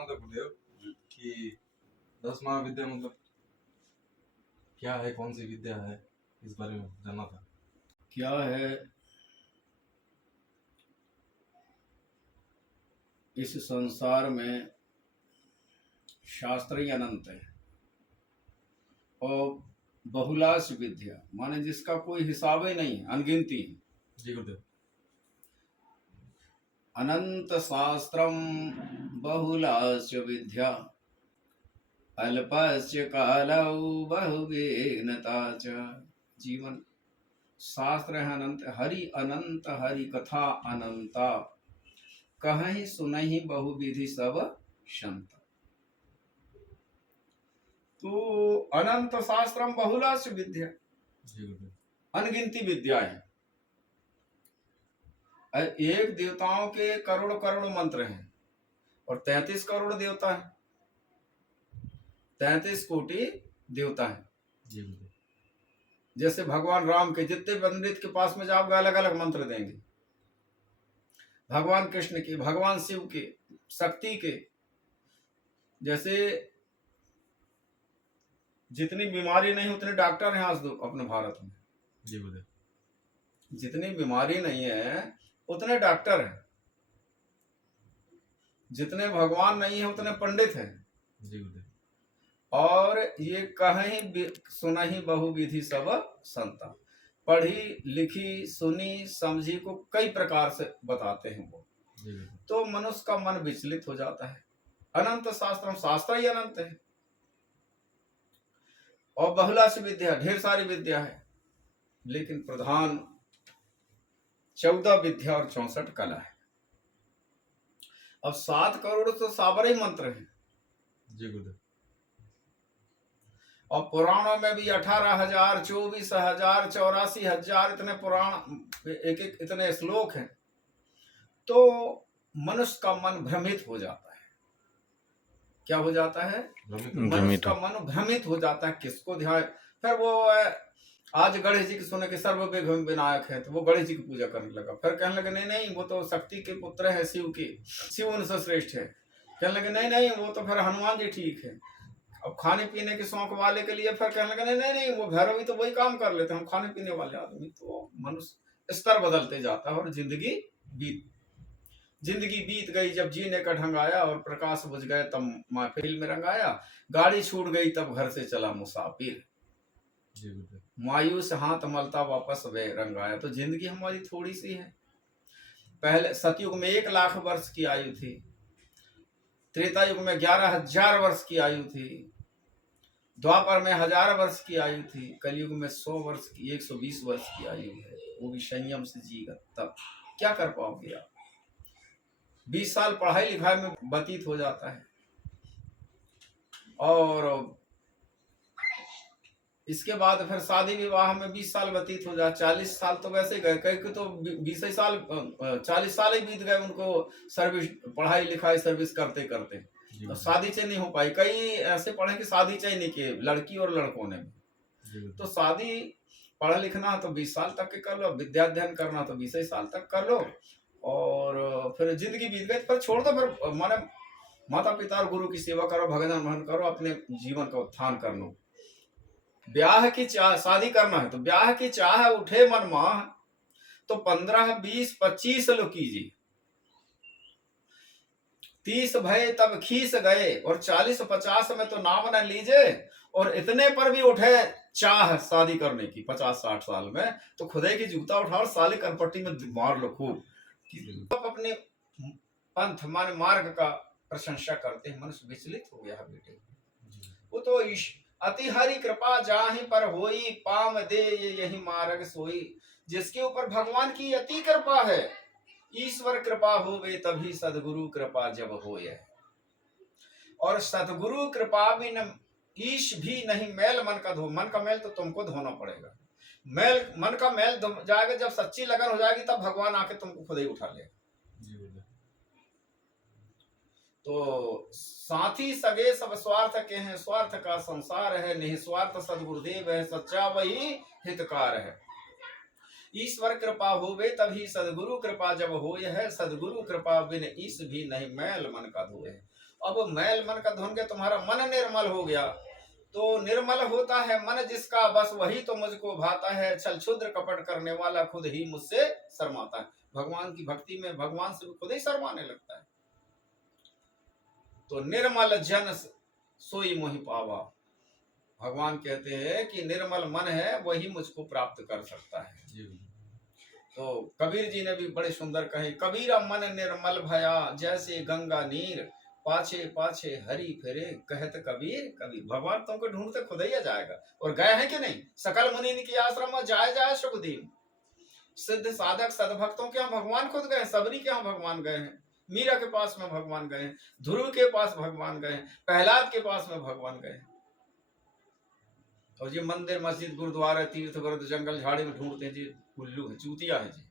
जानना था गुरुदेव कि 10 महाविद्या मतलब क्या है, कौन सी विद्या है, इस बारे में जानना था। क्या है, इस संसार में शास्त्र ही अनंत है और बहुलाश विद्या माने जिसका कोई हिसाब ही नहीं, अनगिनती। जी गुरुदेव। अनंत शास्त्रम बहुलाश विद्या अल्पस्य कालौ बहुविघ्नता च। जीवन शास्त्र है अनंत, हरि अनंत, हरि कथा अनंता, कहीं सुनहि बहुविधि सब संत। तो अनंत शास्त्रम बहुलाश विद्या, जी गुरुदेव। अनगिनती विद्या है। एक देवताओं के करोड़ करोड़ मंत्र हैं और 33 करोड़ देवता है, 33 कोटि देवता है। जी गुरुदेव। जैसे भगवान राम के जितने पंडित के पास में जाओगे अलग अलग मंत्र देंगे, भगवान कृष्ण के, भगवान शिव के, शक्ति के। जैसे जितनी बीमारी नहीं उतने डॉक्टर हैं आज अपने भारत में। जी गुरुदेव। जितनी बीमारी नहीं है उतने डॉक्टर हैं, जितने भगवान नहीं है उतने पंडित हैं। जी गुरुदेव। और ये कहीं सुनहि बहुविधि सब संता, पढ़ी लिखी सुनी समझी को कई प्रकार से बताते हैं वो। तो मनुष्य का मन विचलित हो जाता है। अनंत शास्त्र, शास्त्र ही अनंत है और बहुलाश विद्या, ढेर सारी विद्या है, लेकिन प्रधान 14 विद्या और 64 कला है। अब 7 करोड़ तो साबर ही मंत्र है। जी गुरुदेव। और पुराणों में भी 18,000, 24,000, 84,000 इतने पुराण, एक एक इतने श्लोक हैं। तो मनुष्य का मन भ्रमित हो जाता है। क्या हो जाता है? मनुष्य का मन भ्रमित हो जाता है। किसको ध्यान, फिर वो आज गणेश जी की सुने के सर्व विनायक है तो वो गणेश जी की पूजा करने लगा। फिर कहने लगे नहीं नहीं वो तो शक्ति के पुत्र है, शिव के, शिव उनसे श्रेष्ठ है। कहने लगे नहीं नहीं वो तो फिर हनुमान जी ठीक है। अब खाने पीने के शौक वाले के लिए फिर कहने लगे नहीं नहीं नहीं वो भैरवी तो वही काम कर लेते हैं, हम खाने पीने वाले आदमी। तो मनुष्य स्तर बदलते जाता है और जिंदगी बीत गई। जब जीने का ढंग आया और प्रकाश बुझ गए तब महफिल में रंग आया, गाड़ी छूट गई तब घर से चला मुसाफिर, मायूस हाथ मलता वापस वे रंग आया। तो जिंदगी हमारी थोड़ी सी है। पहले सतयुग में 1 लाख वर्ष की आयु थी, त्रेता युग में 11,000 वर्ष की आयु थी, द्वापर में 1000 वर्ष की आयु थी, कलयुग में 100 वर्ष की, 120 वर्ष की आयु है। वो भी संयम से जीगा तब। क्या कर पाओगे आप? 20 साल पढ़ाई लिखाई में व्यतीत हो जाता है और इसके बाद फिर शादी विवाह में 20 साल व्यतीत हो जाए। 40 साल तो वैसे गए, कई के तो 20 साल 40 साल ही बीत गए उनको सर्विस, पढ़ाई लिखाई सर्विस करते करते। तो शादी चाहिए नहीं हो पाई। कई ऐसे पढ़े कि शादी चाहिए नहीं किए, लड़की और लड़कों ने। तो शादी पढ़ा लिखना तो 20 साल तक के कर लो, विद्या अध्ययन करना तो 20 साल तक कर लो और फिर जिंदगी बीत गई। फिर छोड़ दो, फिर माने माता पिता और गुरु की सेवा करो, भजन भजन करो, अपने जीवन का उत्थान कर लो। ब्याह की चाह, शादी करना है तो ब्याह की चाह उठे मन माह, तो 15, 20, 25 लो कीजिए। 30 भय तब खीस गए और 40, 50 में तो नाम न लीजिए। और इतने पर भी उठे चाह शादी करने की 50, 60 साल में, तो खुदे की जूता उठा और साले कनपट्टी में मार लो खूब। अपने पंथ मान मार्ग का प्रशंसा करते हैं। मनुष्य विचलित हो गया बेटे। वो तो अति हरि कृपा जाहि पर होई, पाम दे यही मार्ग सोई। जिसके ऊपर भगवान की अति कृपा है, ईश्वर कृपा होवे तभी सदगुरु कृपा जब होए। और सदगुरु कृपा भी न ईश भी नहीं मैल मन का धो। मन का मैल तो तुमको धोना पड़ेगा। मैल, मन का मैल जाएगा जब सच्ची लगन हो जाएगी तब भगवान आके तुमको खुद ही उठा लेगा। तो साथी सगे सब स्वार्थ के हैं, स्वार्थ का संसार है, निस्वार्थ सदगुरुदेव है, सच्चा वही हितकार है। ईश्वर कृपा होवे तभी सदगुरु कृपा जब होए है, सदगुरु कृपा बिन ईश भी नहीं मैल मन का धोए। अब मैल मन का धुन के तुम्हारा मन निर्मल हो गया। तो निर्मल होता है मन जिसका, बस वही तो मुझको भाता है। छल क्षुद्र कपट करने वाला खुद ही मुझसे शर्माता है। भगवान की भक्ति में भगवान से खुद ही शर्माने लगता है। तो निर्मल जन सोई मोहि पावा। भगवान कहते हैं कि निर्मल मन है वही मुझको प्राप्त कर सकता है। जी तो कबीर जी ने भी बड़े सुंदर कहे, कबीरा मन निर्मल भया जैसे गंगा नीर, पाछे पाछे हरि फिरे कहत कबीर कबीर। भगवान तुमको ढूंढते खुद ही आ जाएगा। और गए हैं कि नहीं, सकल मुनि के आश्रम में जाए जाए सुखदीन। सिद्ध साधक सदभक्तों के यहाँ भगवान खुद गए, सबरी के यहाँ भगवान गए हैं, मीरा के पास में भगवान गए हैं, ध्रुव के पास भगवान गए हैं, प्रहलाद के पास में भगवान गए हैं। और ये मंदिर मस्जिद गुरुद्वारा तीर्थ वर्द जंगल झाड़ी में ढूंढते हैं जी, उल्लू है, चूतिया है जी।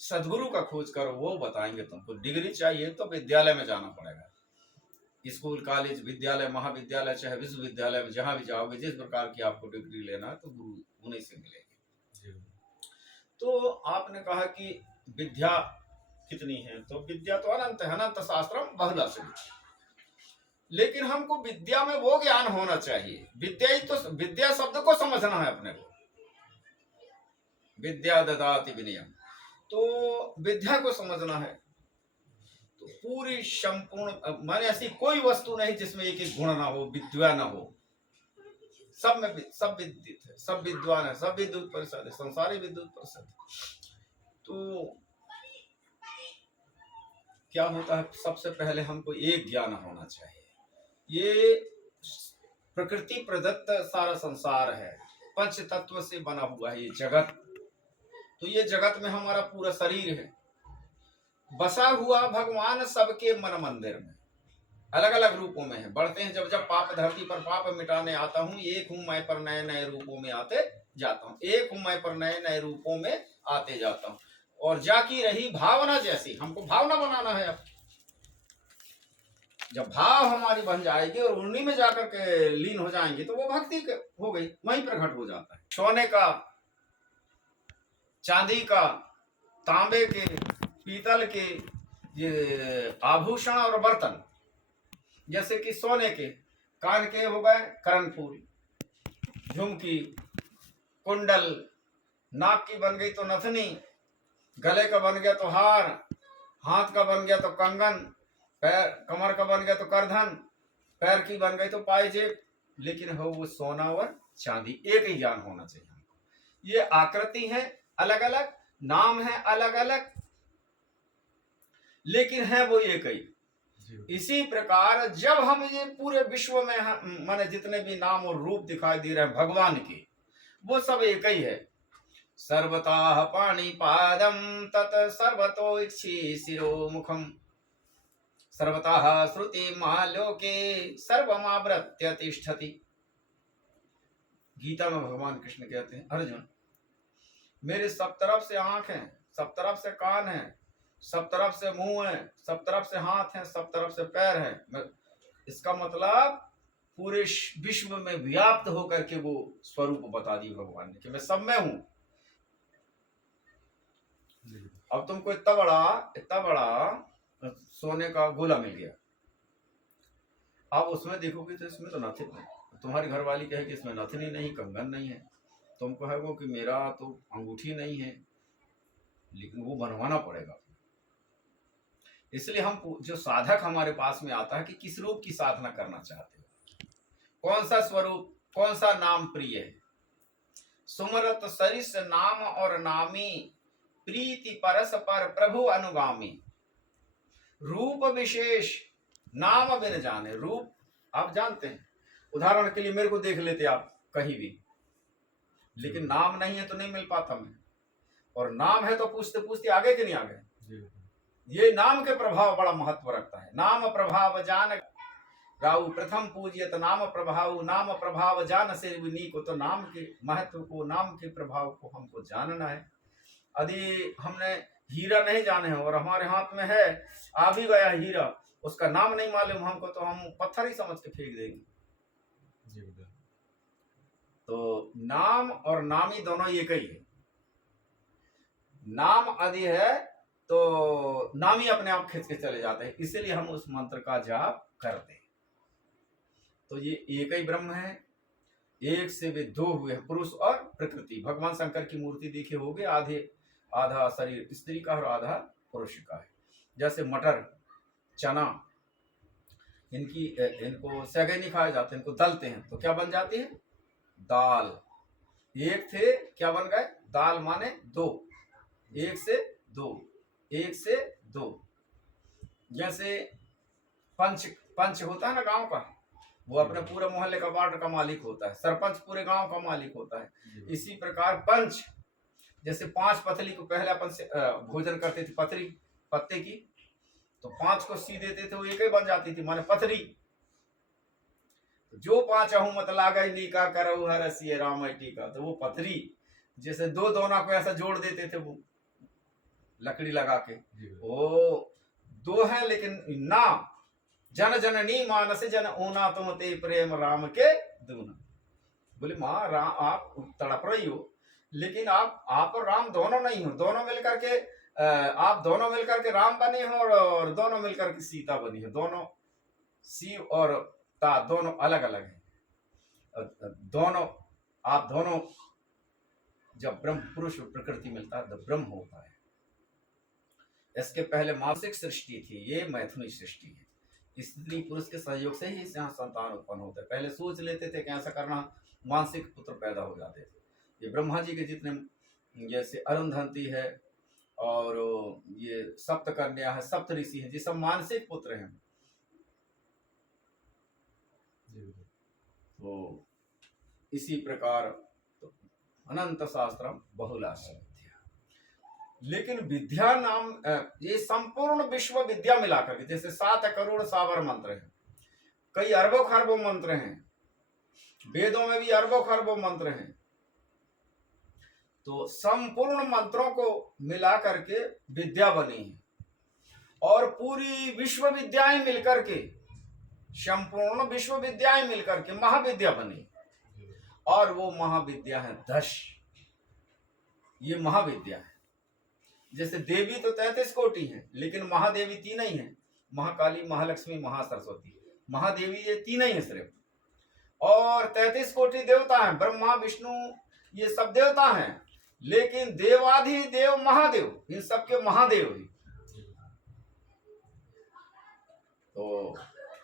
सदगुरु का खोज करो, वो बताएंगे तुमको। डिग्री चाहिए तो विद्यालय में जाना पड़ेगा। स्कूल कॉलेज विद्यालय महाविद्यालय चाहे विश्वविद्यालय में जहां भी जाओगे, जिस प्रकार की आपको डिग्री लेना है तो गुरु उन्हीं से मिलेगी। तो आपने कहा कि विद्या कितनी है, तो विद्या तो अनंत है, अनंत शास्त्रम बहुला से। लेकिन हमको विद्या में वो ज्ञान होना चाहिए। विद्या ही तो, विद्या शब्द को समझना है अपने को। विद्या ददाति विनयम, तो विद्या को समझना है। तो पूरी संपूर्ण माने ऐसी कोई वस्तु नहीं जिसमें एक एक गुण ना हो, विद्या ना हो। सब में सब विदित है, सब विद्वान है, सब विद्युत परिषद है, संसारी विद्युत परिषद। तो क्या होता है, सबसे पहले हमको एक ज्ञान होना चाहिए। ये प्रकृति प्रदत्त सारा संसार है, पंच तत्व से बना हुआ है ये जगत। तो ये जगत में हमारा पूरा शरीर है, बसा हुआ भगवान सबके मन मंदिर में अलग अलग रूपों में है। बढ़ते हैं जब जब पाप धरती पर पाप मिटाने आता हूँ, एक हूँ मैं पर नए नए रूपों में आते जाता हूँ, एक हूँ मैं पर नए नए रूपों में आते जाता हूँ। और जाकी रही भावना जैसी, हमको भावना बनाना है। अब जब भाव हमारी बन जाएगी और उन्हीं में जाकर के लीन हो जाएंगे तो वो भक्ति हो गई, वहीं प्रकट हो जाता है। सोने का, चांदी का, तांबे के, पीतल के ये आभूषण और बर्तन, जैसे कि सोने के कान के हो गए कर्णफूल, झुमकी, कुंडल, नाक की बन गई तो नथनी, गले का बन गया तो हार, हाथ का बन गया तो कंगन, पैर कमर का बन गया तो करधन, पैर की बन गई तो पायजेब। लेकिन हो वो सोना और चांदी, एक ही ज्ञान होना चाहिए। ये आकृति है अलग अलग, नाम है अलग अलग, लेकिन है वो एक ही। इसी प्रकार जब हम ये पूरे विश्व में माने जितने भी नाम और रूप दिखाई दे रहे हैं भगवान के, वो सब एक ही है। सर्वतः पाणिपादं तत् सर्वतो इक्षि शिरो मुखम, सर्वतः श्रुति मालोके सर्वमावृत्य तिष्ठति। गीता में भगवान कृष्ण कहते हैं, अर्जुन मेरे सब तरफ से आंख है, सब तरफ से कान है, सब तरफ से मुंह है, सब तरफ से हाथ है, सब तरफ से पैर है। इसका मतलब पूरे विश्व में व्याप्त होकर के वो स्वरूप बता दी भगवान ने कि मैं सब में हूं। अब तुमको इतना बड़ा सोने का गोला मिल गया, आप उसमें देखोगे तो इसमें तो नथिंग है। तुम्हारी घरवाली कहे कि इसमें नथनी नहीं, कंगन नहीं है, तुम कहोगे कि मेरा तो अंगूठी नहीं है, लेकिन वो बनवाना पड़ेगा। इसलिए हम जो साधक हमारे पास में आता है कि किस रूप की साधना करना चाहते हो, कौन सा स्वरूप, कौन सा नाम प्रिय है। सुमरत सरिस नाम और नामी, प्रीति परस पर प्रभु अनुगामी। रूप विशेष नाम बिन जाने। रूप आप जानते हैं, उदाहरण के लिए मेरे को देख लेते आप कहीं भी, लेकिन नाम नहीं है तो नहीं मिल पाता मैं, और नाम है तो पूछते पूछते आगे कि नहीं आगे। ये नाम के प्रभाव बड़ा महत्व रखता है। नाम प्रभाव जान राउ प्रथम पूजियत नाम प्रभाव, नाम प्रभाव जान से को। तो नाम के महत्व को, नाम के प्रभाव को हमको जानना है। यदि हमने हीरा नहीं जाने हैं और हमारे हाथ में है, आ भी गया हीरा, उसका नाम नहीं मालूम हमको, तो हम पत्थर ही समझ के फेंक देंगे। तो नाम और नामी दोनों एक ही है। नाम आदि है तो नामी अपने आप खींच के चले जाते हैं, इसीलिए हम उस मंत्र का जाप करते हैं। तो ये एक ही ब्रह्म है, एक से वे दो हुए हैं, पुरुष और प्रकृति। भगवान शंकर की मूर्ति देखे होगे, आधा शरीर स्त्री का और आधा पुरुष का है। जैसे मटर, चना, इनको सगे नहीं खाए जाते, इनको दलते हैं तो क्या बन जाती है? दाल। एक थे क्या बन गए? दाल माने दो, एक से दो, एक से दो। जैसे पंच होता है ना गांव का, वो अपने पूरे मोहल्ले का वार्ड का मालिक होता है, सरपंच पूरे गांव का मालिक होता है। इसी प्रकार पंच, जैसे 5 पतली को पहले अपन से भोजन करते थे पत्ते की, तो 5 को सी देते थे, वो एक ही बन जाती थी, माने पथरी। जो 5 मत लागे नीका करऊ हर रसिए राम टीका, तो वो पथरी। जैसे 2 दोना को ऐसा जोड़ देते थे वो लकड़ी लगा के, ओ 2 है लेकिन ना जन जननी मानस जन ऊना तुम ते प्रेम राम के दूना। बोले माँ राम आप तड़प रही हो, लेकिन आप और राम दोनों नहीं हो, दोनों मिलकर के आप दोनों मिलकर के राम बने हो और दोनों मिलकर के सीता बनी है। दोनों शिव और ता दोनों अलग अलग है। आप दोनों जब ब्रह्म पुरुष और प्रकृति मिलता है तो ब्रह्म होता है। इसके पहले मानसिक सृष्टि थी, ये मैथुनी सृष्टि है। स्त्री पुरुष के सहयोग से ही यहाँ संतान उत्पन्न होते हैं। पहले सोच लेते थे कि ऐसा करना, मानसिक पुत्र पैदा हो जाते थे। ये ब्रह्मा जी के जितने, जैसे अरुंधति है और ये सप्तकन्या है, सप्त ऋषि है, ये सब मानसिक पुत्र हैं। तो इसी प्रकार तो अनंत शास्त्रम बहुलाश विद्या। लेकिन विद्या नाम ये संपूर्ण विश्व विद्या मिलाकर के, जैसे 7 करोड़ सावर मंत्र है, कई अरबों खरबों मंत्र हैं, वेदों में भी अरबों खरबों मंत्र हैं। तो संपूर्ण मंत्रों को मिला करके विद्या बनी है, और पूरी विश्व विद्याएं मिलकर के, संपूर्ण विश्व विद्याएं मिलकर के महाविद्या बनी। और वो महाविद्या है 10। ये महाविद्या है। जैसे देवी तो 33 कोटि है, लेकिन महादेवी 3 ही है, महाकाली, महालक्ष्मी, महासरस्वती। महादेवी ये 3 ही है सिर्फ, और 33 कोटि देवता है, ब्रह्मा विष्णु ये सब देवता हैं, लेकिन देवाधिदेव महादेव इन सबके महादेव ही। तो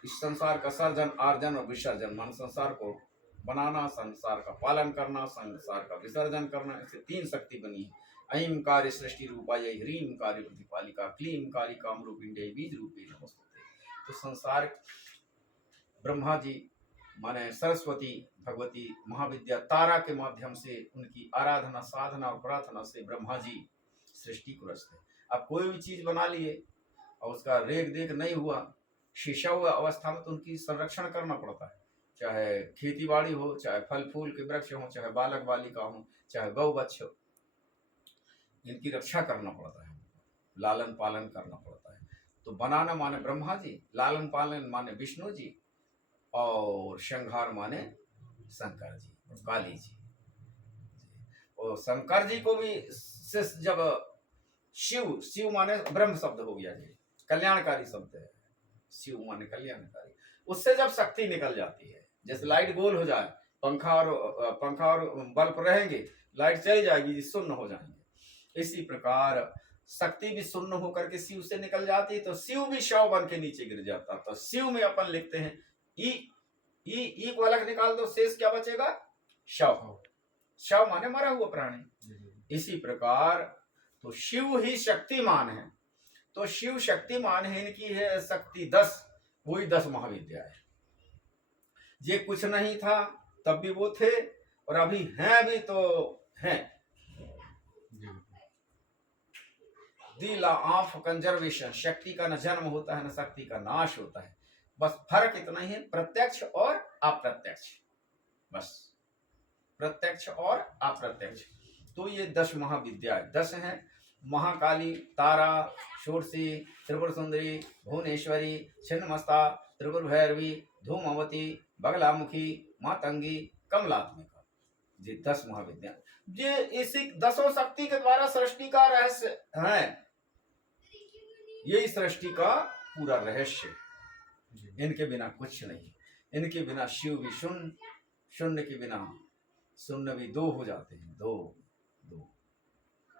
इस संसार का सर्जन, आर्जन और विसर्जन, मान संसार को बनाना, संसार का पालन करना, संसार का विसर्जन करना, ऐसे 3 शक्ति बनी है। ऐं कार्य सृष्टि रूपाय ह्रीं कार्य प्रतिपालिका क्लीं कार्य कामरूपिण्डे बीज रूपी नमस्ते। तो संसार ब्रह्मा जी माने सरस्वती भगवती महाविद्या तारा के माध्यम से उनकी आराधना, साधना और प्रार्थना से ब्रह्मा जी सृष्टि को रचते। अब कोई भी चीज बना लिए और उसका रेख देख नहीं हुआ, शीशा हुआ अवस्था में, तो उनकी संरक्षण करना पड़ता है। चाहे खेती बाड़ी हो, चाहे फल फूल के वृक्ष हो, चाहे बालक बालिका हो, चाहे गौ बच्छ हो, इनकी रक्षा करना पड़ता है, लालन पालन करना पड़ता है। तो बनाना माने ब्रह्मा जी, लालन पालन माने विष्णु जी, और संहार माने शंकर जी और काली जी। और शंकर जी को भी जब शिव माने ब्रह्म शब्द हो गया जी, कल्याणकारी शब्द है, शिव माने कल्याणकारी। उससे जब शक्ति निकल जाती है, जैसे लाइट गोल हो जाए, पंखा और बल्ब रहेंगे, लाइट चली जाएगी जी, शून्य हो जाएंगे। इसी प्रकार शक्ति भी शून्य होकर के शिव से निकल जाती है, तो शिव भी शव बन के नीचे गिर जाता। तो शिव में अपन लिखते हैं ई को अलग निकाल दो, शेष क्या बचेगा? शव। शव माने मरा हुआ प्राणी। इसी प्रकार तो शिव ही शक्तिमान है। तो शिव शक्तिमान है, इनकी है शक्ति 10, वही 10 महाविद्या है। ये कुछ नहीं था तब भी वो थे, और अभी हैं भी तो हैं। दिल ऑफ कंजर्वेशन, शक्ति का न जन्म होता है न शक्ति का नाश होता है, बस फर्क इतना ही है, प्रत्यक्ष और अप्रत्यक्ष, बस प्रत्यक्ष और अप्रत्यक्ष। तो ये 10 महाविद्या 10 हैं। महाकाली, तारा, षोडशी, त्रिपुर सुंदरी, भुवनेश्वरी, छिन्नमस्ता, त्रिपुर भैरवी, धूमावती, बगलामुखी, मातंगी, कमलात्मिका, ये 10 महाविद्या। ये इसी 10 शक्ति के द्वारा सृष्टि का रहस्य है। यही सृष्टि का पूरा रहस्य, इनके बिना कुछ नहीं। इनके बिना शिव भी शून्य, शून्य के बिना शून्य भी दो हो जाते हैं। दो दो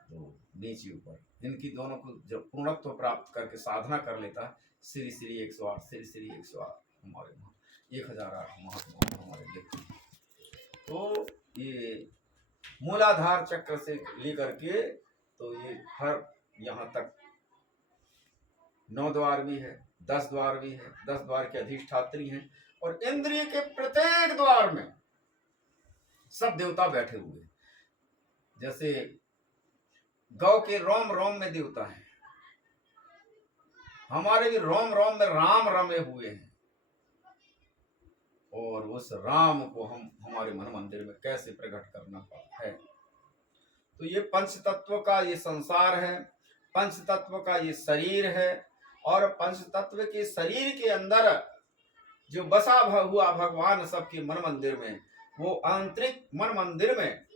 दो नीचे ऊपर, इनकी दोनों को जब पूर्णत्व प्राप्त करके साधना कर लेता है, श्री श्री 108, श्री श्री 108 हमारे 1008 महात्मा हमारे लिखते हैं। तो ये मूलाधार चक्र से लेकर के तो ये हर यहाँ तक 9 द्वार भी है, 10 द्वार भी है, 10 द्वार के अधिष्ठात्री हैं, और इंद्रिय के प्रत्येक द्वार में सब देवता बैठे हुए हैं। जैसे गौ के रोम रोम में देवता है, हमारे भी रोम रोम में राम रमे हुए हैं, और उस राम को हम हमारे मन मंदिर में कैसे प्रकट करना है। तो ये पंच तत्व का ये संसार है, पंच तत्व का ये शरीर है, और पंच तत्व के शरीर के अंदर जो बसा हुआ भगवान सबके मन मंदिर में, वो आंतरिक मन मंदिर में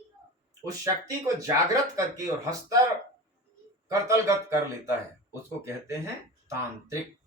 उस शक्ति को जागृत करके और हस्तर करतलगत कर लेता है, उसको कहते हैं तांत्रिक।